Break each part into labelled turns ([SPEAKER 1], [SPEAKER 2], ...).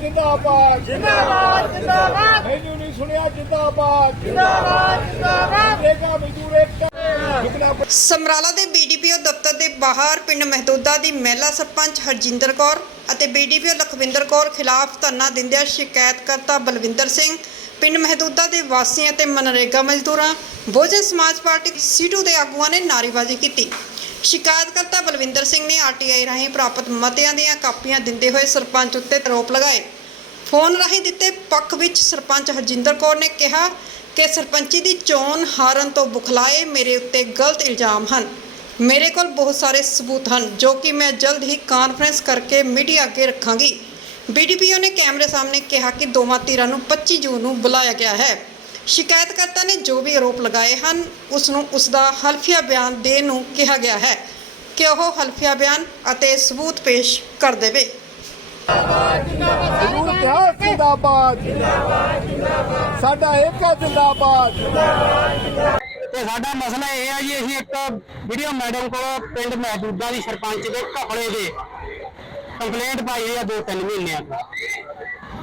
[SPEAKER 1] ਜਿੰਦਾਬਾਦ
[SPEAKER 2] ਜਿੰਦਾਬਾਦ ਜਿੰਦਾਬਾਦ।
[SPEAKER 1] ਮੈਨੂੰ ਨਹੀਂ ਸੁਣਿਆ ਜਿੰਦਾਬਾਦ।
[SPEAKER 2] ਜਿੰਦਾਬਾਦ ਜਿੰਦਾਬਾਦ।
[SPEAKER 1] ਰੇਗਾ ਮਜ਼ਦੂਰ ਏਕਤਾ
[SPEAKER 3] ਸਮਰਾਲਾ ਦੇ ਬੀਡੀਪੀਓ ਦਫ਼ਤਰ ਦੇ ਬਾਹਰ ਪਿੰਡ ਮਹਦੂਦਾ ਦੀ ਮਹਿਲਾ ਸਰਪੰਚ ਹਰਜਿੰਦਰ ਕੌਰ ਅਤੇ ਬੀਡੀਪੀਓ ਲਖਵਿੰਦਰ ਕੌਰ ਖਿਲਾਫ ਧਰਨਾ ਦਿੰਦਿਆਂ ਸ਼ਿਕਾਇਤਕਰਤਾ ਬਲਵਿੰਦਰ ਸਿੰਘ ਪਿੰਡ ਮਹਦੂਦਾ ਦੇ ਵਾਸੀਆਂ ਤੇ ਮਨਰੇਗਾ ਮਜ਼ਦੂਰਾਂ ਬਹੁਜਨ ਸਮਾਜ ਪਾਰਟੀ ਸੀਟੂ ਦੇ ਆਗੂਆਂ ਨੇ ਨਾਅਰੇਬਾਜ਼ੀ ਕੀਤੀ। ਸ਼ਿਕਾਇਤਕਰਤਾ ਬਲਵਿੰਦਰ ਸਿੰਘ ਨੇ ਆਰਟੀਆਈ ਰਾਹੀਂ ਪ੍ਰਾਪਤ ਮਤਿਆਂ ਦੀਆਂ ਕਾਪੀਆਂ ਦਿੰਦੇ ਹੋਏ ਸਰਪੰਚ ਉੱਤੇ ਆਰੋਪ ਲਗਾਏ। ਫੋਨ ਰਾਹੀਂ ਦਿੱਤੇ ਪੱਖ ਵਿੱਚ ਸਰਪੰਚ ਹਰਜਿੰਦਰ ਕੌਰ ਨੇ ਕਿਹਾ ਕਿ ਸਰਪੰਚੀ ਦੀ ਚੋਣ ਹਾਰਨ ਤੋਂ ਬੁਖਲਾਏ ਮੇਰੇ ਉੱਤੇ ਗਲਤ ਇਲਜ਼ਾਮ ਹਨ। ਮੇਰੇ ਕੋਲ ਬਹੁਤ ਸਾਰੇ ਸਬੂਤ ਹਨ, ਜੋ ਕਿ ਮੈਂ ਜਲਦ ਹੀ ਕਾਨਫਰੰਸ ਕਰਕੇ ਮੀਡੀਆ ਅੱਗੇ ਰੱਖਾਂਗੀ। ਬੀਡੀਪੀਓ ਨੇ ਕੈਮਰੇ ਸਾਹਮਣੇ ਕਿਹਾ ਕਿ ਦੋਵਾਂ ਧਿਰਾਂ ਨੂੰ 25 ਜੂਨ ਨੂੰ ਬੁਲਾਇਆ ਗਿਆ ਹੈ। ਸ਼ਿਕਾਇਤਕਰਤਾ ਨੇ ਜੋ ਵੀ ਆਰੋਪ ਲਗਾਏ ਹਨ, ਉਸ ਨੂੰ ਉਸ ਦਾ ਹਲਫੀਆ ਬਿਆਨ ਦੇਣ ਨੂੰ ਕਿਹਾ ਗਿਆ ਹੈ ਕਿ ਉਹ ਹਲਫੀਆ ਬਿਆਨ ਅਤੇ ਸਬੂਤ ਪੇਸ਼ ਕਰ ਦੇਵੇ।
[SPEAKER 1] ਇਤਿਹਾਸ ਜਿੰਦਾਬਾਦ। ਸਾਡਾ ਏਕਾ ਜਿੰਦਾਬਾਦ।
[SPEAKER 4] ਤੇ ਸਾਡਾ ਮਸਲਾ ਇਹ ਆ ਜੀ ਅਸੀਂ ਇੱਕ ਵੀਡੀਓ ਮੈਡਮ ਕੋਲ ਪਿੰਡ ਮਹਿਦੂਦਾ ਦੀ ਸਰਪੰਚ ਦੇ ਘਪਲੇ ਦੇ ਕੰਪਲੇਂਟ ਪਾਈ ਆ ਦੋ ਤਿੰਨ ਮਹੀਨਿਆਂ ਤੋਂ।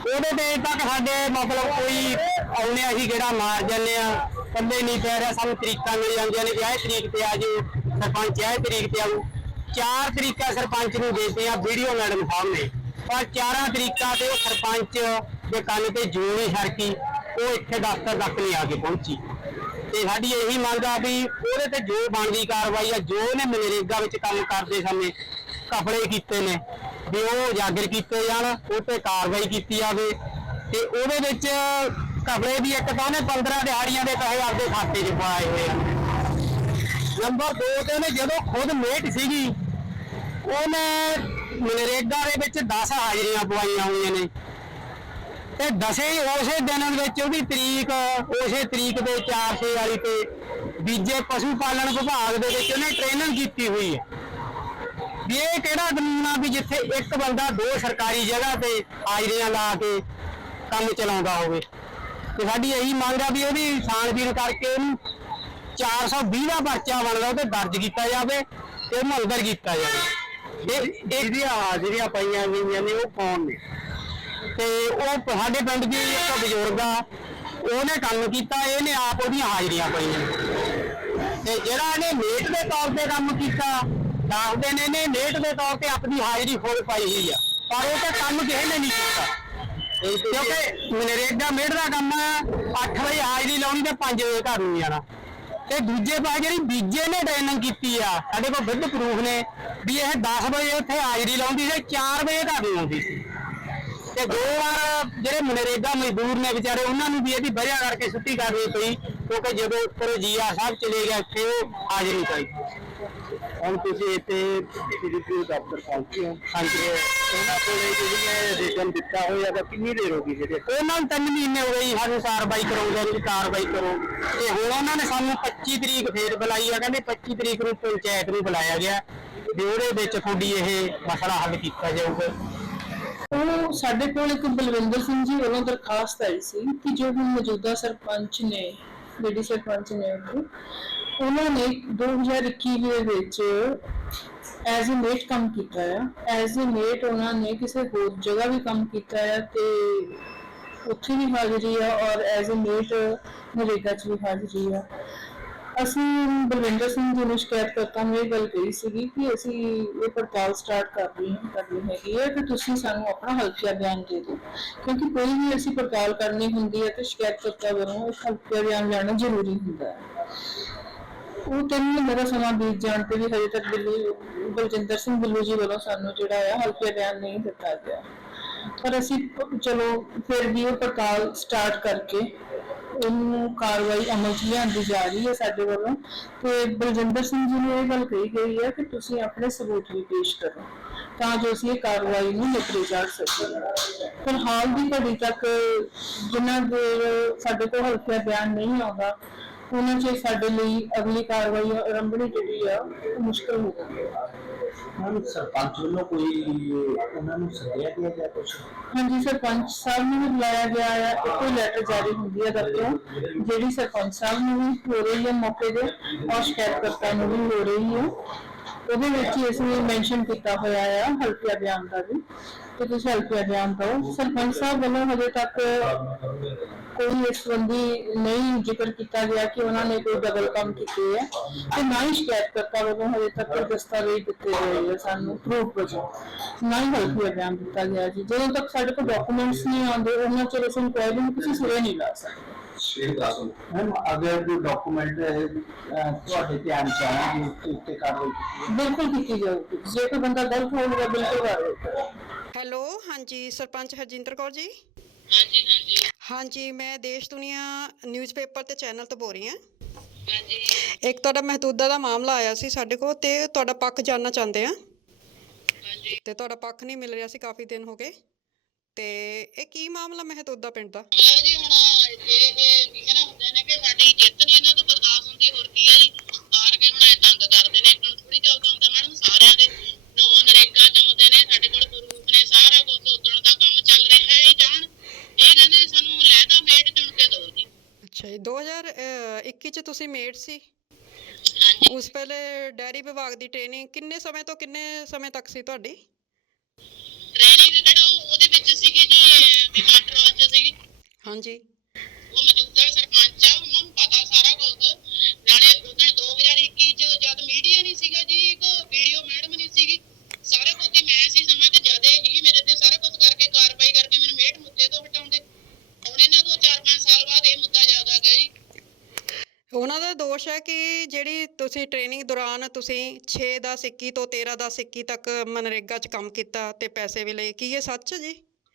[SPEAKER 4] ਉਹਦੇ ਤੇ ਤੱਕ ਸਾਡੇ ਮਤਲਬ ਕੋਈ ਆਉਨੇ ਅਸੀਂ ਜਿਹੜਾ ਮਾਰ ਜਾਂਦੇ ਆ ਪੱਲੇ ਨਹੀਂ ਪੈ ਰਿਹਾ ਸਾਨੂੰ ਤਰੀਕਾਂ ਮਿਲ ਜਾਂਦੀਆਂ ਨੇ ਕਿ ਆਹ ਤਰੀਕ ਤੇ ਆ ਜਾਓ ਸਰਪੰਚ ਆਹ ਤਰੀਕ ਤੇ ਆਊ। ਚਾਰ ਤਰੀਕਾ ਸਰਪੰਚ ਨੂੰ ਦੇਤੇ ਆ ਵੀਡੀਓ ਮੈਡਮ ਸਾਹਮਣੇ ਪਰ ਚਾਰਾਂ ਤਰੀਕਾਂ ਤੇ ਉਹ ਸਰਪੰਚ ਦੇ ਕੰਨ ਤੇ ਜੂੰ ਨਹੀਂ ਛੜਕੀ ਉਹ ਇੱਥੇ ਦਫ਼ਤਰ ਤੱਕ ਨਹੀਂ ਆ ਕੇ ਪਹੁੰਚੀ। ਤੇ ਸਾਡੀ ਇਹੀ ਮੰਗ ਆ ਵੀ ਉਹਦੇ ਤੇ ਜੋ ਬਣਦੀ ਕਾਰਵਾਈ ਆ, ਜੋ ਉਹਨੇ ਮਨਰੇਗਾ ਵਿੱਚ ਕੰਮ ਕਰਦੇ ਸਮੇਂ ਕਪੜੇ ਕੀਤੇ ਨੇ, ਵੀ ਉਹ ਉਜਾਗਰ ਕੀਤੇ ਜਾਣ, ਉਹ ਤੇ ਕਾਰਵਾਈ ਕੀਤੀ ਜਾਵੇ। ਤੇ ਉਹਦੇ ਵਿੱਚ ਕਪੜੇ ਵੀ ਇੱਕ ਤਾਂ ਉਹਨੇ 15 ਦਿਹਾੜੀਆਂ ਦੇ ਪੈਸੇ ਆਪਦੇ ਖਾਤੇ 'ਚ ਪਾਏ ਹੋਏ ਆ। ਨੰਬਰ 2 ਤੇ ਉਹਨੇ ਜਦੋਂ ਖੁਦ ਮੇਟ ਸੀਗੀ, ਉਹਨੇ ਮਨਰੇਗਾ ਦੇ ਵਿੱਚ 10 ਹਾਜ਼ਰੀਆਂ ਪਵਾਈਆਂ ਹੋਈਆਂ ਨੇ। ਤੇ ਦਸੇ ਉਸੇ ਦਿਨ ਵਿੱਚ ਉਹਦੀ ਤਰੀਕ, ਉਸੇ ਤਰੀਕ ਦੇ 400 ਵਾਲੀ ਤੇ ਬੀਜੇ ਪਸ਼ੂ ਪਾਲਣ ਵਿਭਾਗ ਦੇ ਵਿੱਚ ਉਹਨੇ ਟ੍ਰੇਨਿੰਗ ਕੀਤੀ ਹੋਈ ਹੈ। ਵੀ ਇਹ ਕਿਹੜਾ ਕਾਨੂੰਨ ਆ ਵੀ ਜਿੱਥੇ ਇੱਕ ਬੰਦਾ ਦੋ ਸਰਕਾਰੀ ਜਗ੍ਹਾ ਤੇ ਹਾਜ਼ਰੀਆਂ ਲਾ ਕੇ ਕੰਮ ਚਲਾਉਂਦਾ ਹੋਵੇ? ਤੇ ਸਾਡੀ ਇਹੀ ਮੰਗ ਆ ਵੀ ਉਹਦੀ ਛਾਣਬੀਨ ਕਰਕੇ ਉਹਨੂੰ 420 ਦਾ ਪਰਚਾ ਬਣਦਾ ਉਹ ਤੇ ਦਰਜ ਕੀਤਾ ਜਾਵੇ ਤੇ ਉਹਨੂੰ ਕੀਤਾ ਜਾਵੇ। ਇਹ ਇਹਦੀਆਂ ਹਾਜ਼ਰੀਆਂ ਪਾਈਆਂ ਗਈਆਂ ਨੇ ਉਹ ਕੌਣ ਨੇ? ਤੇ ਉਹ ਤੁਹਾਡੇ ਪਿੰਡ ਦੀ ਇੱਕ ਬਜ਼ੁਰਗ ਆ ਉਹਨੇ ਕੰਮ ਕੀਤਾ ਇਹਨੇ ਆਪ ਉਹਦੀਆਂ ਹਾਜ਼ਰੀਆਂ ਪਾਈਆਂ। ਤੇ ਜਿਹੜਾ ਇਹਨੇ ਨੇਟ ਦੇ ਤੌਰ ਤੇ ਕੰਮ ਕੀਤਾ ਦੱਸਦੇ ਨੇ ਇਹਨੇ ਨੇਟ ਦੇ ਤੌਰ ਤੇ ਆਪਣੀ ਹਾਜ਼ਰੀ ਫੁੱਲ ਪਾਈ ਹੋਈ ਆ। ਪਰ ਉਹ ਤਾਂ ਕੰਮ ਕਿਸੇ ਨੇ ਨਹੀਂ ਕੀਤਾ। ਕਿਉਂਕਿ ਮਨਰੇਗਾ ਮੇਟ ਦਾ ਕੰਮ 8 ਵਜੇ ਹਾਜ਼ਰੀ ਲਾਉਣੀ ਤੇ 5 ਵਜੇ ਘਰ ਨੂੰ ਜਾਣਾ। ਤੇ ਦੂਜੇ ਪਾਸੇ ਜਿਹੜੀ ਬੀਜੇ ਨੇ ਟ੍ਰੇਨਿੰਗ ਕੀਤੀ ਆ, ਸਾਡੇ ਕੋਲ ਵਿਦ ਪ੍ਰੂਫ ਨੇ ਵੀ ਇਹ 10 ਵਜੇ ਉੱਥੇ ਹਾਜ਼ਰੀ ਲਾਉਂਦੀ ਸੀ 4 ਵਜੇ ਘਰ ਨੂੰ ਆਉਂਦੀ ਸੀ। ਤੇ ਦੋ ਵਾਰ ਜਿਹੜੇ ਮਨਰੇਗਾ ਮਜ਼ਦੂਰ ਨੇ ਵਿਚਾਰੇ, ਉਹਨਾਂ ਨੂੰ ਵੀ ਇਹਦੀ ਵਜ੍ਹਾ ਕਰਕੇ ਛੁੱਟੀ ਕਰਨੀ ਪਈ, ਕਿਉਂਕਿ ਜਦੋਂ ਉੱਪਰ ਜੀਆ ਸਾਹਿਬ ਚਲੇ ਗਿਆ ਉੱਥੇ ਉਹ ਹਾਜ਼ਰੀ ਪਾਈ। ਹੁਣ ਤੁਸੀਂ ਇੱਥੇ ਪੀਡੀਪੀ ਦਫ਼ਤਰ ਪਹੁੰਚੇ ਹੋ। ਹਾਂਜੀ। ਉਹਨਾਂ ਕੋਲੇ ਜਿਹੜੀਆਂ ਰਿਟਨ ਦਿੱਤਾ ਹੋਇਆ ਤਾਂ ਕਿੰਨੀ ਦੇਰ ਹੋ ਗਈ ਜਿਹੜੇ ਉਹਨਾਂ ਨੂੰ ਤਿੰਨ ਮਹੀਨੇ ਹੋ ਗਏ ਜੀ ਸਾਨੂੰ ਕਾਰਵਾਈ ਕਰਾਉਂਦੇ ਨੂੰ ਕਾਰਵਾਈ ਕਰੋ। ਤੇ ਹੁਣ ਉਹਨਾਂ ਨੇ ਸਾਨੂੰ 25 ਤਰੀਕ ਫੇਰ ਬੁਲਾਈ ਆ ਕਹਿੰਦੇ 25 ਤਰੀਕ ਨੂੰ ਪੰਚਾਇਤ ਨੂੰ ਬੁਲਾਇਆ ਗਿਆ ਵੀ ਉਹਦੇ ਵਿੱਚ ਤੁਹਾਡੀ ਇਹ ਮਸਲਾ ਹੱਲ ਕੀਤਾ ਜਾਊਗਾ।
[SPEAKER 5] ਉਹ ਸਾਡੇ ਕੋਲ ਇੱਕ ਬਲਵਿੰਦਰ ਸਿੰਘ ਜੀ ਵੱਲੋਂ ਦਰਖਾਸਤ ਆਈ ਸੀ ਕਿ ਜੋ ਹੁਣ ਮੌਜੂਦਾ ਸਰਪੰਚ ਨੇ ਲੇਡੀ ਸਰਪੰਚ ਨੇ ਉਹ, ਉਹਨਾਂ ਨੇ 2021 ਦੇ ਵਿੱਚ ਐਜ਼ ਅ ਮੇਟ ਕੰਮ ਕੀਤਾ ਹੈ ਐਜ਼ ਅ ਮੇਟ ਉਹਨਾਂ ਨੇ ਕਿਸੇ ਹੋਰ ਜਗ੍ਹਾ ਵੀ ਕੰਮ ਕੀਤਾ ਹੈ ਤੇ ਉੱਥੇ ਵੀ ਹਾਜ਼ਰੀ ਆ ਔਰ ਐਜ਼ ਅ ਮੇਟ ਨਰੇਗਾ 'ਚ ਵੀ ਹਾਜ਼ਰੀ ਆ। ਅਸੀਂ ਬਲਵਿੰਦਰ ਸਿੰਘ ਜੀ ਨੂੰ ਸ਼ਿਕਾਇਤ ਕਰਤਾ ਨੂੰ ਇਹ ਗੱਲ ਕਹੀ ਸੀਗੀ ਕਿ ਅਸੀਂ ਇਹ ਪੜਤਾਲ ਸਟਾਰਟ ਕਰ ਰਹੇ ਹਾਂ ਕਰਨੀ ਹੈਗੀ ਹੈ ਕਿ ਤੁਸੀਂ ਸਾਨੂੰ ਆਪਣਾ ਹਲਫੀਆ ਬਿਆਨ ਦੇ ਦਿਓ। ਕਿਉਂਕਿ ਕੋਈ ਵੀ ਅਸੀਂ ਪੜਤਾਲ ਕਰਨੀ ਹੁੰਦੀ ਹੈ ਤੇ ਸ਼ਿਕਾਇਤ ਕਰਤਾ ਵੱਲੋਂ ਇੱਕ ਹਲਫੀਆ ਬਿਆਨ ਲੈਣਾ ਜ਼ਰੂਰੀ ਹੁੰਦਾ ਹੈ ਉਹ ਤਿੰਨ ਮਹੀਨੇ ਸਮਾਂ ਬੀਤ ਜਾਣ ਤੇ ਵੀ ਹਜੇ ਤੱਕ ਬਿੱਲੂ ਬਲਜਿੰਦਰ ਸਿੰਘ ਬਿੱਲੂ ਜੀ ਵੱਲੋਂ ਸਾਨੂੰ ਜਿਹੜਾ ਆ ਹਲਫੀਆ ਬਿਆਨ ਨਹੀਂ ਦਿੱਤਾ ਗਿਆ। ਪਰ ਅਸੀਂ ਚਲੋ ਫਿਰ ਵੀ ਉਹ ਪੜਤਾਲ ਸਟਾਰਟ ਕਰਕੇ ਉਹਨੂੰ ਕਾਰਵਾਈ ਅਮਲ 'ਚ ਲਿਆਂਦੀ ਜਾ ਰਹੀ ਹੈ ਸਾਡੇ ਵੱਲੋਂ ਤੇ ਬਲਜਿੰਦਰ ਸਿੰਘ ਜੀ ਨੂੰ ਇਹ ਗੱਲ ਕਹੀ ਗਈ ਹੈ ਕਿ ਤੁਸੀਂ ਆਪਣੇ ਸਬੂਤ ਵੀ ਪੇਸ਼ ਕਰੋ ਤਾਂ ਜੋ ਅਸੀਂ ਇਹ ਕਾਰਵਾਈ ਨੂੰ ਨਿਪਰੇ ਜਾ ਸਕੀਏ। ਫਿਲਹਾਲ ਦੀ ਘੜੀ ਤੱਕ ਜਿਨ੍ਹਾਂ ਦੇ ਸਾਡੇ ਕੋਲ ਹਲਫੀਆ ਬਿਆਨ ਨਹੀਂ ਆਉਂਦਾ ਉਹਨਾਂ 'ਚ ਸਾਡੇ ਲਈ ਅਗਲੀ ਕਾਰਵਾਈ ਆਰੰਭਣੀ ਜਿਹੜੀ ਆ ਉਹ ਮੁਸ਼ਕਲ ਹੋ ਹੈ।
[SPEAKER 6] ਹੁਣ ਸਰਪੰਚ ਵੱਲੋਂ ਕੋਈ ਉਹਨਾਂ ਨੂੰ ਸੱਦਿਆ ਗਿਆ ਜਾਂ ਕੁਝ
[SPEAKER 5] ਹਾਂਜੀ ਸਰਪੰਚ ਸਾਹਿਬ ਨੂੰ ਵੀ ਬੁਲਾਇਆ ਗਿਆ ਹੈ ਇੱਕੋ ਲੈਟਰ ਜਾਰੀ ਹੁੰਦੀ ਹੈ ਦਫ਼ਤਰੋਂ ਜਿਹੜੀ ਸਰਪੰਚ ਸਾਹਿਬ ਨੂੰ ਵੀ ਹੋ ਰਹੀ ਹੈ ਮੌਕੇ ਦੇ ਔਰ ਸ਼ਿਕਾਇਤਕਰਤਾ ਨੂੰ ਵੀ ਹੋ ਰਹੀ ਹੈ ਉਹਦੇ ਵਿੱਚ ਹੀ ਅਸੀਂ ਮੈਂਸ਼ਨ ਕੀਤਾ ਹੋਇਆ ਆ ਹਲਫੀ ਅਭਿਆਨ ਦਾ ਵੀ। ਕਿ ਤੁਸੀਂ ਹਲਫੀ ਅਭਿਆਨ ਦਿਓ ਸਰਪੰਚ ਸਾਹਿਬ ਵੱਲੋਂ ਹਜੇ ਤੱਕ ਕੋਈ ਇਸ ਸੰਬੰਧੀ ਨਹੀਂ ਜ਼ਿਕਰ ਕੀਤਾ ਗਿਆ ਕਿ ਉਹਨਾਂ ਨੇ ਕੋਈ ਡਬਲ ਕੰਮ ਕੀਤੇ ਹੈ ਤੇ ਨਾ ਹੀ ਸ਼ਿਕਾਇਤਕਰਤਾ ਵੱਲੋਂ ਹਜੇ ਤੱਕ ਕੋਈ ਦਸਤਾਵੇਜ਼ ਦਿੱਤੇ ਗਏ ਹੈ ਸਾਨੂੰ ਪ੍ਰੂਫ ਵਜੋਂ ਨਾ ਹੀ ਹਲਫੀ ਅਭਿਆਨ ਦਿੱਤਾ ਗਿਆ ਜੀ। ਜਦੋਂ ਤੱਕ ਸਾਡੇ ਕੋਲ ਡਾਕੂਮੈਂਟਸ ਨਹੀਂ ਆਉਂਦੇ, ਉਹਨਾਂ ਚਿਰ ਅਸੀਂ ਇਨਕੁਆਇਰੀ ਨੂੰ ਕਿਸੇ ਸਿਰੇ ਨਹੀਂ ਲਾ ਸਕਦੇ।
[SPEAKER 6] ਮੈਮ ਅਗਰ ਕੋਈ ਡਾਕੂਮੈਂਟ ਤੁਹਾਡੇ ਧਿਆਨ ਚ ਆਇਆ ਕਿ ਉਸ ਉੱਤੇ ਕਾਰਵਾਈ ਕੀਤੀ
[SPEAKER 5] ਬਿਲਕੁਲ ਕੀਤੀ ਜਾਊਗੀ ਜੇ ਕੋਈ ਬੰਦਾ ਗਲਤ ਹੋਊਗਾ ਬਿਲਕੁਲ ਕਾਰਵਾਈ ਕਰਾਂਗੇ
[SPEAKER 3] ਹੈਲੋ ਹਾਂਜੀ ਸਰਪੰਚ ਹਰਜਿੰਦਰ ਕੌਰ ਜੀ? ਹਾਂਜੀ ਹਾਂਜੀ। ਹਾਂਜੀ ਮੈਂ ਦੇਸ਼ ਦੁਨੀਆ ਨਿਊਜ਼ਪੇਪਰ ਤੇ ਚੈਨਲ ਤੋਂ ਬੋਲ ਰਹੀ ਹਾਂ। ਹਾਂਜੀ। ਇੱਕ ਤੁਹਾਡਾ ਮਹਦੂਦਾ ਦਾ ਮਾਮਲਾ ਆਇਆ ਸੀ ਸਾਡੇ ਕੋਲ ਤੇ ਤੁਹਾਡਾ ਪੱਖ ਜਾਨਣਾ ਚਾਹੁੰਦੇ ਆ। ਹਾਂਜੀ। ਤੇ ਤੁਹਾਡਾ ਪੱਖ ਨਹੀਂ ਮਿਲ ਰਿਹਾ ਸੀ ਕਾਫੀ ਦਿਨ ਹੋ ਗਏ। ਤੇ ਇਹ ਕੀ ਮਾਮਲਾ ਮਹਦੂਦਾ ਪਿੰਡ ਦਾ?
[SPEAKER 7] ਜੀ ਹੁਣ
[SPEAKER 3] ਅੱਛਾ ਜੀ 2021 ਚ ਤੁਸੀਂ ਮੇਟ ਸੀ?
[SPEAKER 7] ਹਾਂਜੀ।
[SPEAKER 3] ਉਸ ਵੇਲੇ ਡੈਰੀ ਵਿਭਾਗ ਦੀ ਟ੍ਰੇਨਿੰਗ ਕਿੰਨੇ ਸਮੇਂ ਤੋਂ ਕਿੰਨੇ ਸਮੇਂ ਤੱਕ ਸੀ ਤੁਹਾਡੀ?
[SPEAKER 7] ਟ੍ਰੇਨਿੰਗ ਜਿਹੜਾ ਉਹ- ਉਹਦੇ ਵਿੱਚ ਸੀਗੀ ਜੀ ਵੀ ਮਾਸਟਰ ਰੋਲ ਚ ਸੀਗੀ।
[SPEAKER 3] ਹਾਂਜੀ
[SPEAKER 7] ਉਹ ਮੌਜੂਦਾ ਸਰਪੰਚ ਆ ਉਹਨਾਂ ਨੂੰ ਪਤਾ ਸਾਰਾ ਕੁਝ ਨਾਲੇ ਉਦੋਂ 2021 ਚ ਜਦ ਮੀਡੀਆ ਨਹੀਂ ਸੀਗਾ ਜੀ ਇੱਕ ਵੀਡੀਓ ਮੈਡਮ ਨਹੀਂ ਸੀਗੀ ਸਾਰਾ ਕੁਝ ਹੀ ਮੈਂ ਸੀ ਸਮਾਂ ਤੇ ਜਦੇ ਹੀ ਮੇਰੇ ਤੇ ਸਾਰਾ ਕੁਝ ਕਰਕੇ ਕਾਰਵਾਈ ਕਰਕੇ ਮੈਨੂੰ ਮੇਟ ਮੁੱਦੇ ਤੋਂ ਹਟਾਉਂਦੇ ਹੁਣ ਇਹਨਾਂ ਤੋਂ 4-5 ਸਾਲ ਬਾਅਦ ਇਹ ਮੁੱਦਾ ਯਾਦ ਆ ਗਿਆ ਜੀ
[SPEAKER 3] ਦਾ ਦੋਸ਼ ਹੈ ਕਿ ਜਿਹੜੀ ਤੁਸੀਂ ਟ੍ਰੇਨਿੰਗ ਦੌਰਾਨ ਤੁਸੀਂ 6 10 21 ਤੋਂ 13 10 21 ਤੱਕ ਮਨਰੇਗਾ 'ਚ ਕੰਮ ਕੀਤਾ ਤੇ ਪੈਸੇ ਵੀ ਲਏ ਕੀ ਇਹ ਸੱਚ ਹੈ ਜੀ?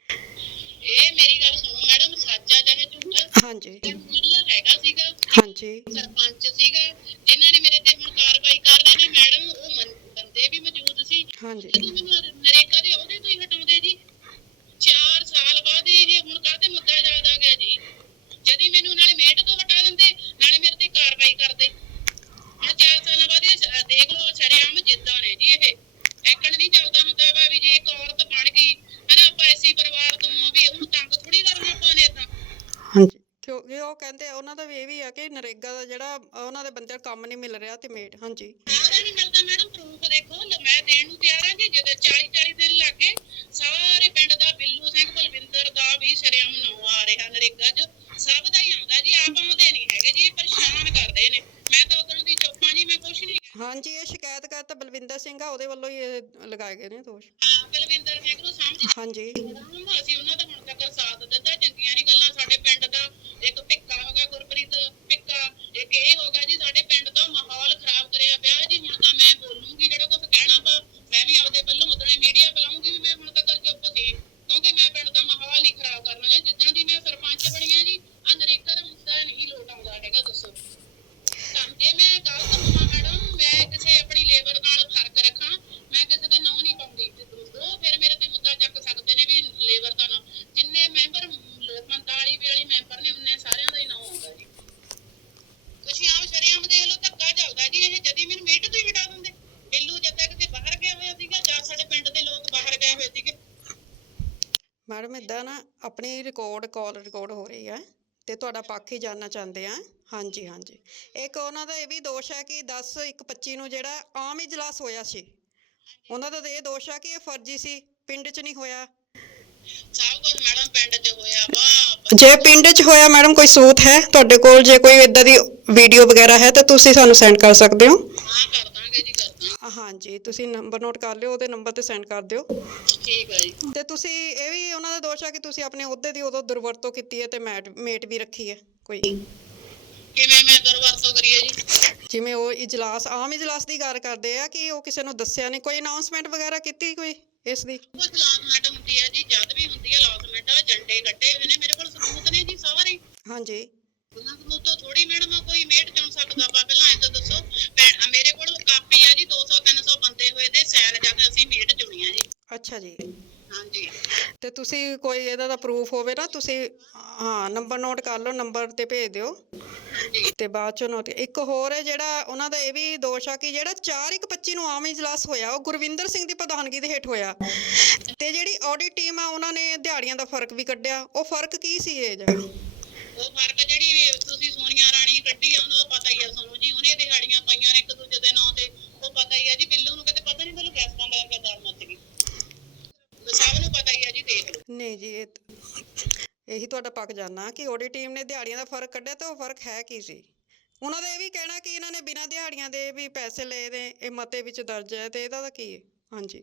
[SPEAKER 7] ਇਹ ਮੇਰੀ ਗੱਲ ਸੁਣੋ ਮੈਡਮ ਸੱਚ ਆ ਚਾਹੇ ਝੂਠ
[SPEAKER 3] ਹਾਂਜੀ।
[SPEAKER 7] ਮੀਡੀਆ ਹੈਗਾ ਸੀਗਾ
[SPEAKER 3] ਹਾਂਜੀ।
[SPEAKER 7] ਸਰਪੰਚ ਸੀਗਾ ਜਿਨ੍ਹਾਂ ਨੇ ਮੇਰੇ ਤੇ ਹੁਣ ਕਾਰਵਾਈ ਕਰ ਰਹੇ ਨੇ ਮੈਡਮ ਉਹ ਬੰਦੇ ਵੀ ਮੌਜੂਦ ਸੀ।
[SPEAKER 3] ਹਾਂਜੀ
[SPEAKER 7] ਜਦੋਂ ਮੈਨੂੰ ਨਰੇਗਾ ਦੇ ਉਹਦੇ ਤੋਂ ਹੀ ਹਟਾਉਂਦੇ ਜੀ 4 ਸਾਲ ਬਾਅਦ ਇਹ ਹੁਣ ਕਾਹਤੇ ਮੁੱਦਾ ਯਾਦ ਆ ਗਿਆ ਜੀ ਜਦੀ ਮੈਨੂੰ ਨਾਲੇ ਮੇਟ ਤੋਂ ਹਟਾ ਦਿੰਦੇ ਨਾਲੇ ਮੇਰੇ ਤੇ ਕਾਰਵਾਈ ਕਰਦੇ ਹੁਣ 4 ਸਾਲਾਂ ਬਾਅਦ ਇਹ ਸ- ਦੇਖ ਲਓ ਸ਼ਰੇਆਮ ਜਿੱਦਾਂ ਨੇ ਜੀ ਇਹ ਐਕਣ ਨਹੀਂ ਚੱਲਦਾ ਹੁੰਦਾ ਵਾ ਵੀ ਜੇ ਇੱਕ ਔਰਤ ਬਣ ਗਈ ਹਨਾ ਆਪਾਂ ਐਸੀ ਪਰਿਵਾਰ ਤੋਂ ਆ ਵੀ ਉਹਨੂੰ ਤੰਗ ਥੋੜੀ ਕਰਨਾ ਆਪਾਂ ਨੇ ਏਦਾਂ
[SPEAKER 3] ਹਾਂਜੀ ਕਿਉਂਕਿ ਉਹ ਕਹਿੰਦੇ ਉਹਨਾਂ ਦਾ ਵੀ ਇਹ ਵੀ ਆ ਕਿ ਨਰੇਗਾ ਦਾ ਜਿਹੜਾ ਉਹਨਾਂ ਦੇ ਬੰਦੇ ਨੂੰ ਕੰਮ ਨਹੀਂ ਮਿਲ ਰਿਹਾ ਤੇ ਮੇਟ ਹਾਂਜੀ।
[SPEAKER 7] ਸਾਰਾ ਨਹੀਂ ਮਿਲਦਾ ਮੈਡਮ ਪ੍ਰੂਫ ਦੇਖੋ ਲ- ਮੈਂ ਦੇਣ ਨੂੰ ਤਿਆਰ ਹਾਂ ਜੀ ਜਦੋਂ 40 40 ਦਿਨ ਲੱਗੇ ਸਾਰੇ ਪਿੰਡ ਦਾ ਬਿੱਲੂ ਸਿੰਘ ਬਲਵਿੰਦਰ ਦਾ ਵੀ ਸ਼ਰੇਆਮ ਨਾਂ ਆ ਰਿਹਾ ਨਰੇਗਾ 'ਚ। ਸਭ ਦਾ ਹੀ ਆਉਂਦਾ ਜੀ ਆਪ ਆਉਂਦੇ ਨਹੀਂ ਹੈਗੇ ਜੀ ਇਹ ਪਰੇਸ਼ਾਨ ਕਰਦੇ ਨੇ। ਮੈਂ ਤਾਂ ਉਦੋਂ ਦੀ ਚੁੱਪਾਂ ਜੀ ਮੈਂ ਕੁਛ ਨਹੀਂ
[SPEAKER 3] ਹਾਂਜੀ ਇਹ ਸ਼ਿਕਾਇਤ ਕਰਤਾ ਬਲਵਿੰਦਰ ਸਿੰਘ ਆ ਉਹਦੇ ਵੱਲੋਂ ਹੀ ਇਹ ਲਗਾਏ ਗਏ ਨੇ ਦੋਸ਼।
[SPEAKER 7] ਕਿਹਾ ਬਲਵਿੰਦਰ ਸਿੰਘ ਨੂੰ ਸਮਝ
[SPEAKER 3] ਹਾਂਜੀ।
[SPEAKER 7] ਅਸੀਂ ਉਹਨਾਂ ਦਾ ਹੁਣ ਤੱਕ ਸਾਥ ਦਿੱਤਾ ਚੰਗੀਆਂ ਨਹੀਂ ਗੱਲਾਂ ਸਾਡੇ ਪਿੰਡ ਦਾ ਇੱਕ ਭਿੱਕਾ ਹੋ ਗਿਆ ਗੁਰਪ੍ਰੀਤ ਭਿੱਕਾ ਇੱਕ ਇਹ ਹੋ ਗਿਆ ਜੀ ਸਾਡੇ ਪਿੰਡ ਦਾ ਮਾਹੌਲ ਖਰਾਬ ਕਰਿਆ ਪਿਆ ਜੀ ਹੁਣ ਤਾਂ ਮੈਂ ਬੋਲੂੰਗੀ ਜਿਹੜਾ ਕੁਝ ਕਹਿਣਾ ਵਾ ਮੈਂ ਵੀ ਆਪਦੇ ਵੱਲੋਂ ਉਦਣੇ ਮੀਡੀਆ ਬੁਲਾਉਂਗੀ ਵੀ ਮੈਂ ਹੁਣ ਤੱਕ ਚੁੱਪ ਸੀ ਕਿਉਂਕਿ ਮੈਂ ਪਿੰਡ ਦਾ ਮਾਹੌਲ ਨਹੀਂ ਖਰਾਬ ਕਰਨਾ ਜੀ ਜਿੱਦਣ ਦੀ ਮੈਂ ਸਰਪੰਚ ਬਣੀ ਆ ਜੀ ਆ ਨਰੇਗਾ ਦਾ ਮੁੱਦਾ ਨਹੀਂ ਲੋਟ ਆਉਂਦਾ ਹੈਗਾ ਦੱਸੋ ਤਾਂ ਜੇ ਮੈਂ ਗਲਤ ਹੋਵਾਂ ਮੈਡਮ ਮੈਂ ਕਿਸੇ ਆਪਣੀ ਲੇਬਰ ਨਾਲ ਫ਼ਰਕ ਰੱਖਾਂ ਮੈਂ ਕਿਸੇ ਦੇ ਨਾਂ ਨਹੀਂ ਪਾਉਂਦੀ ਉਹ ਫਿਰ ਮੇਰੇ ਤੇ ਮੁੱਦਾ ਚੱਕ ਸਕਦੇ ਨੇ ਵੀ ਲੇਬਰ ਦਾ ਨਾਂ ਜਿੰਨੇ ਮੈਂਬਰ 45 42 ਮੈਂਬਰ ਨੇ ਉਹਨੇ ਸਾਰਿਆਂ ਦਾ ਹੀ ਨਾਂ ਆਉਂਦਾ ਜੀ ਤੁਸੀਂ ਆਮ ਸ਼ਰੀਆਮ ਦੇਖ ਲਓ ਧੱਕਾ ਚੱਲਦਾ ਜੀ ਇਹ ਜਦੀ ਮੈਨੂੰ ਮੀਟ ਤੋਂ ਹੀ ਹਟਾ ਦਿੰਦੇ ਬਿੱਲੂ ਜਦ ਤੱਕ ਤੇ ਬਾਹਰ ਗਿਆ ਹੋਇਆ ਸੀਗਾ ਜਾਂ ਸਾਡੇ ਪਿੰਡ ਦੇ ਲੋਕ ਬਾਹਰ ਗਏ ਹੋਏ ਸੀਗੇ
[SPEAKER 3] ਮੈਡਮ ਇਦਾਂ ਨਾ ਆਪਣੀ ਰਿਕਾਰਡ ਕਾਲ ਰਿਕਾਰਡ ਹੋ ਰਹੀ ਹੈ ਤੇ ਤੁਹਾਡਾ ਪੱਖ ਹੀ ਜਾਨਣਾ ਚਾਹੁੰਦੇ ਆ। ਹਾਂਜੀ ਹਾਂਜੀ। ਇੱਕ ਉਹਨਾਂ ਦਾ ਇਹ ਵੀ ਦੋਸ਼ ਹੈ ਕਿ 10 1 25 ਨੂੰ ਜਿਹੜਾ ਆਮ ਇਜਲਾਸ ਹੋਇਆ ਸੀ ਉਹਨਾਂ ਦਾ ਤਾਂ ਇਹ ਦੋਸ਼ ਹੈ ਕਿ ਇਹ ਫਰਜ਼ੀ ਸੀ ਪਿੰਡ 'ਚ ਨਹੀਂ ਹੋਇਆ।
[SPEAKER 7] ਸਭ ਕੁਝ ਮੈਡਮ ਪਿੰਡ 'ਚ ਹੋਇਆ ਵਾ
[SPEAKER 3] ਜੇ ਪਿੰਡ 'ਚ ਹੋਇਆ ਮੈਡਮ ਕੋਈ ਸੂਤ ਹੈ? ਤੁਹਾਡੇ ਕੋਲ ਜੇ ਕੋਈ ਇਦਾਂ ਦੀ ਵੀਡੀਓ ਵਗੈਰਾ ਹੈ ਤਾਂ ਤੁਸੀਂ ਸਾਨੂੰ ਸੈਂਡ ਕਰ ਸਕਦੇ ਹੋ।
[SPEAKER 7] ਹਾਂ ਕਰ ਦਾਂਗੇ ਜੀ ਕਰ
[SPEAKER 3] ਹਾਂਜੀ ਤੁਸੀਂ ਨੰਬਰ ਨੋਟ ਕਰ ਲਿਓ ਉਹਦੇ ਨੰਬਰ ਤੇ ਸੈਂਡ ਕਰ ਦਿਓ।
[SPEAKER 7] ਠੀਕ ਹੈ ਜੀ।
[SPEAKER 3] ਤੇ ਤੁਸੀਂ ਇਹ ਵੀ ਉਹਨਾਂ ਦਾ ਦੋਸ਼ ਹੈ ਕਿ ਤੁਸੀਂ ਆਪਣੇ ਅਹੁਦੇ ਦੀ ਉਦੋਂ ਦੁਰਵਰਤੋਂ ਕੀਤੀ ਹੈ ਤੇ ਮੈਟ ਮੇਟ ਵੀ ਰੱਖੀ ਹੈ ਕੋਈ।
[SPEAKER 7] ਕਿਵੇਂ ਮੈਂ ਦੁਰਵਰਤੋਂ ਕਰੀਏ ਜੀ?
[SPEAKER 3] ਜਿਵੇਂ ਉਹ ਇਜਲਾਸ ਆਮ ਇਜਲਾਸ ਦੀ ਗੱਲ ਕਰਦੇ ਆ ਕਿ ਉਹ ਕਿਸੇ ਨੂੰ ਦੱਸਿਆ ਨਹੀਂ। ਕੋਈ ਅਨਾਉਂਸਮੈਂਟ ਵਗੈਰਾ ਕੀਤੀ ਕੋਈ ਇਸ ਦੀ?
[SPEAKER 7] ਕੁਝ ਲਾਜ਼ਮੈਂਟ ਹੁੰਦੀ ਹੈ ਜੀ ਜਦ ਵੀ ਹੁੰਦੀ ਹੈ ਲਾਜ਼ਮੈਂਟ ਝੰਡੇ ਕੱਢੇ ਹੋਏ ਨੇ ਮੇਰੇ ਕੋਲ ਸਬੂਤ ਨੇ ਜੀ ਸਾਰੇ।
[SPEAKER 3] ਹਾਂਜੀ।
[SPEAKER 7] ਉਹਨਾਂ ਸਬੂਤ ਤੋਂ ਥੋੜੀ ਮੈਡਮ ਕੋਈ ਮੇਟ ਚੁਣ ਸਕਦਾ ਵਾ ਪਹਿਲਾਂ ਇਹ ਤਾਂ ਦੱਸੋ ਭੈਣ- ਆ ਮੇਰੇ ਕੋਲ ਕਾਪੀ ਆ ਜੀ 200 300 ਬੰਦੇ ਹੋਏ ਦੇ ਸੈਲ ਜਾ ਕੇ ਅਸੀਂ ਮੇਟ ਚੁਣੀਆਂ ਜੀ
[SPEAKER 3] ਅੱਛਾ ਜੀ।
[SPEAKER 7] ਹਾਂਜੀ।
[SPEAKER 3] ਤੇ ਤੁਸੀਂ ਕੋਈ ਇਹਦਾ ਦਾ ਪ੍ਰੂਫ ਹੋਵੇ ਨਾ ਤੁਸੀਂ ਹਾਂ ਨੰਬਰ ਨੋਟ ਕਰ ਲਓ ਨੰਬਰ ਤੇ ਭੇਜ ਦਿਓ। ਤੇ ਬਾਅਦ ਚੋਂ ਨੋਟ ਇੱਕ ਹੋਰ ਹੈ ਜਿਹੜਾ ਉਹਨਾਂ ਦਾ ਇਹ ਵੀ ਦੋਸ਼ ਆ ਕਿ ਜਿਹੜਾ 4 ਇੱਕ 25 ਨੂੰ ਆਮ ਇਜਲਾਸ ਹੋਇਆ ਉਹ ਗੁਰਵਿੰਦਰ ਸਿੰਘ ਦੀ ਪ੍ਰਧਾਨਗੀ ਦੇ ਹੇਠ ਹੋਇਆ। ਤੇ ਜਿਹੜੀ ਆਡਿਟ ਟੀਮ ਆ ਉਹਨਾਂ ਨੇ ਦਿਹਾੜੀਆਂ ਦਾ ਫ਼ਰਕ ਵੀ ਕੱਢਿਆ। ਉਹ ਫ਼ਰਕ ਕੀ ਸੀ ਇਹ ਜਿਹੜਾ?
[SPEAKER 7] ਉਹ ਫ਼ਰਕ ਜਿਹੜੀ ਤੁਸੀਂ ਸੋਨੀਆ ਰਾਣੀ ਕੱਢੀ ਆ ਉਹਨੂੰ ਪਤਾ ਹੀ ਆ ਸਾਨੂੰ ਜੀ ਉਹਨੇ ਦਿਹਾੜੀਆਂ ਪਾਈਆਂ ਨੇ ਇੱਕ ਦੂਜੇ ਦੇ ਨਾਂ ਤੇ। ਉਹ ਪਤਾ ਹੀ ਹੈ ਜੀ ਬਿੱਲੂ ਨੂੰ ਕਿਤੇ ਪਤਾ ਨਹੀਂ ਤੁਹਾਨੂੰ ਗੈਸ ਬੰਦ ਕਰਕੇ ਦਾਲ ਮੱਚ ਗਈ ਸਭ ਨੂੰ ਪਤਾ ਹੀ ਹੈ ਜੀ ਦੇਖ ਲਓ।
[SPEAKER 3] ਨਹੀਂ ਜੀ ਇਹ ਤਾਂ- ਇਹੀ ਤੁਹਾਡਾ ਪੱਕ ਜਾਣਾ ਕਿ ਓਡੀ ਟੀਮ ਨੇ ਦਿਹਾੜੀਆਂ ਦਾ ਫ਼ਰਕ ਕੱਢਿਆ ਤੇ ਉਹ ਫ਼ਰਕ ਹੈ ਕੀ ਸੀ ਉਹਨਾਂ ਦਾ ਇਹ ਵੀ ਕਹਿਣਾ ਕਿ ਇਹਨਾਂ ਨੇ ਬਿਨਾਂ ਦਿਹਾੜੀਆਂ ਦੇ ਵੀ ਪੈਸੇ ਲਏ ਨੇ ਇਹ ਮਤੇ ਵਿੱਚ ਦਰਜ ਹੈ ਤੇ ਇਹਦਾ ਤਾਂ ਕੀ ਹੈ? ਹਾਂਜੀ।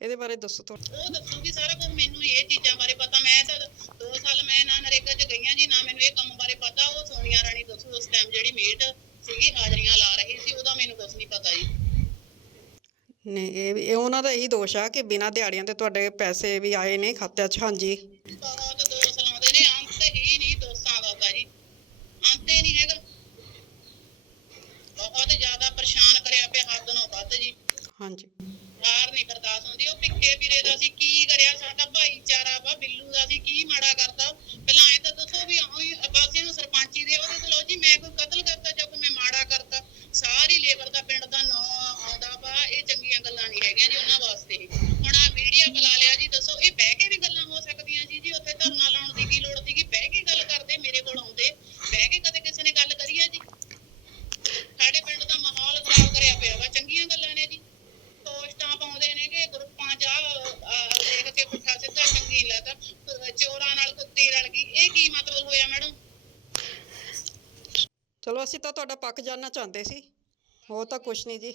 [SPEAKER 3] ਇਹਦੇ ਬਾਰੇ ਦੱਸੋ ਥੋੜਾ
[SPEAKER 7] ਉਹ ਦੱਸੂਗੀ ਸਾਰਾ ਕੁਝ ਮੈਨੂੰ ਇਹ ਚੀਜ਼ਾਂ ਬਾਰੇ ਪਤਾ। ਮੈਂ ਤਾਂ 2 ਸਾਲ ਮੈਂ ਨਾ ਨਰੇਗਾ 'ਚ ਗਈਆਂ ਜੀ ਨਾ ਮੈਨੂੰ ਇਹ ਕੰਮ ਬਾਰੇ ਪਤਾ। ਉਹ ਸੋਨੀਆ ਰਾਣੀ ਦੱਸੂ ਉਸ ਟਾਈਮ ਜਿਹੜੀ ਮੇਟ ਸੀਗੀ ਹਾਜ਼ਰੀਆਂ ਲਾ ਰਹੀ ਸੀ ਉਹਦਾ ਮੈਨੂੰ ਕੁਝ ਨਹੀਂ ਪਤਾ ਜੀ।
[SPEAKER 3] ਨਹੀਂ ਇਹ ਵੀ, ਇਹ ਉਹਨਾਂ ਦਾ ਇਹੀ ਦੋਸ਼ ਆ ਕਿ ਬਿਨਾਂ ਦਿਹਾੜੀਆਂ ਤੇ ਤੁਹਾਡੇ ਪੈਸੇ ਵੀ ਆਏ ਨੇ ਖਾਤਿਆਂ 'ਚ, ਹਾਂਜੀ
[SPEAKER 7] ਬਹੁਤ ਦੋਸ਼ ਲਾਉਂਦੇ ਨੇ ਅੰਤ ਹੀ ਨਹੀਂ ਦੋਸਾਂ ਦਾ ਤਾਂ ਜੀ ਅੰਤ ਹੀ ਨਹੀਂ ਹੈਗਾ ਬਹੁਤ ਜ਼ਿਆਦਾ ਪਰੇਸ਼ਾਨ ਕਰਿਆ ਪਿਆ ਹੱਦ ਨਾਲੋਂ ਵੱਧ ਜੀ
[SPEAKER 3] ਹਾਂਜੀ
[SPEAKER 7] ਹਾਰ ਨਹੀਂ ਬਰਦਾਸ਼ਤ ਹੁੰਦੀ ਉਹ ਪਿੱਕੇ ਵੀਰੇ ਦਾ ਸੀ ਕੀ ਕਰਿਆ ਸਾਡਾ ਭਾਈਚਾਰਾ ਵਾ ਬਿੱਲੂ ਦਾ ਸੀ ਕੀ ਮਾੜਾ ਕਰਤਾ ਪਹਿਲਾਂ ਐ ਤਾਂ ਦੱਸੋ ਵੀ ਉਹੀ ਬਾਸੀਆਂ ਨੂੰ ਸਰਪੰਚੀ ਦੇ ਉਹਦੇ ਕੋਲ ਜੀ ਮੈਂ ਕੋਈ ਕਤਲ ਕਰਤਾ ਜਾਂ ਕੋਈ ਮੈਂ ਮਾੜਾ ਕਰਤਾ ਸਾਰੀ ਲੇਬਰ ਦਾ ਪਿੰਡ ਦਾ ਨਾਂ ਆਉਂਦਾ ਵਾ ਇਹ ਚੰਗੀਆਂ ਗੱਲਾਂ ਨਹੀਂ ਹੈਗੀਆਂ ਜੀ ਉਹਨਾਂ ਵਾਸਤੇ ਇਹ। ਹੁਣ ਆ ਮੀਡੀਆ ਬੁਲਾ ਲਿਆ ਜੀ ਦੱਸੋ ਇਹ ਬਹਿ ਕੇ ਵੀ ਗੱਲਾਂ ਹੋ ਸਕਦੀਆਂ ਜੀ ਜੀ ਉੱਥੇ ਧਰਨਾ ਲਾਉਣ ਦੀ ਕੀ ਲੋੜ ਸੀਗੀ ਬਹਿ ਕੇ ਗੱਲ ਕਰਦੇ ਮੇਰੇ ਕੋਲ ਆਉਂਦੇ ਬਹਿ ਕੇ ਕਦੇ ਕਿਸੇ ਨੇ ਗੱਲ ਕਰੀ ਹੈ ਜੀ ਸਾਡੇ ਪਿੰਡ ਦਾ ਮਾਹੌਲ ਖਰਾਬ ਕਰਿਆ ਪਿਆ ਵਾ ਚੰਗੀਆਂ ਗੱਲਾਂ ਨੇ ਜੀ ਪੋਸਟਾਂ ਪਾਉਂਦੇ ਨੇ ਕਿ ਗਰੁੱਪਾਂ 'ਚ ਆਹ, ਆਹ, ਦੇਖ ਕੇ ਪੁੱਠਾ ਸਿੱਧਾ ਚੰਗੀ ਲੱਗਦਾ ਅਹ ਚੋਰਾਂ ਨਾਲ ਕੁੱਤੀ ਰਲ ਗਈ ਇਹ ਕੀ ਮਤਲਬ ਹੋਇਆ ਮੈਡਮ
[SPEAKER 3] ਚਲੋ ਅਸੀਂ ਤਾਂ ਤੁਹਾਡਾ ਪੱਖ ਜਾਣਨਾ ਚਾਹੁੰਦੇ ਸੀ। ਹੋਰ ਤਾਂ ਕੁਛ ਨਹੀਂ ਜੀ।